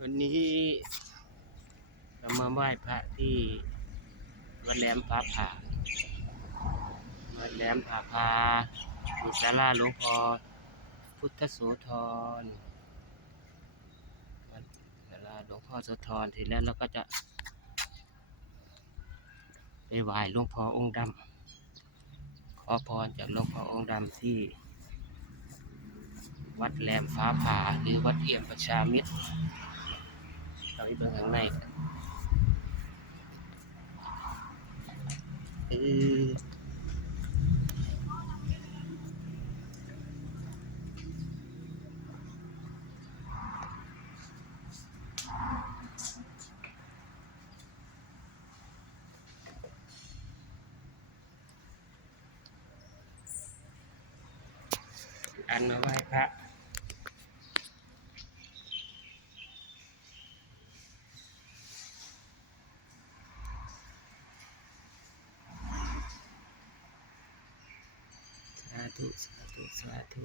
วันนี้เรามาไหว้พระที่วัดแหลมผาผาวัดแหลมผาผามีศาลาหลวงพ่อพุทธโสธรวัดศาลาหลวงพ่อโสธรทีแล้วเราก็จะ ไปไหว้หลวงพ่อองค์ดำขอพรจากหลวงพ่อองค์ดำที่ วัดแหลมฟ้าผ่าหรือวัดเอี่ยมประชามิตรเราไปเบิ่งข้างในกันเอออันมาไหว้พระ ธุสาธุสาธุ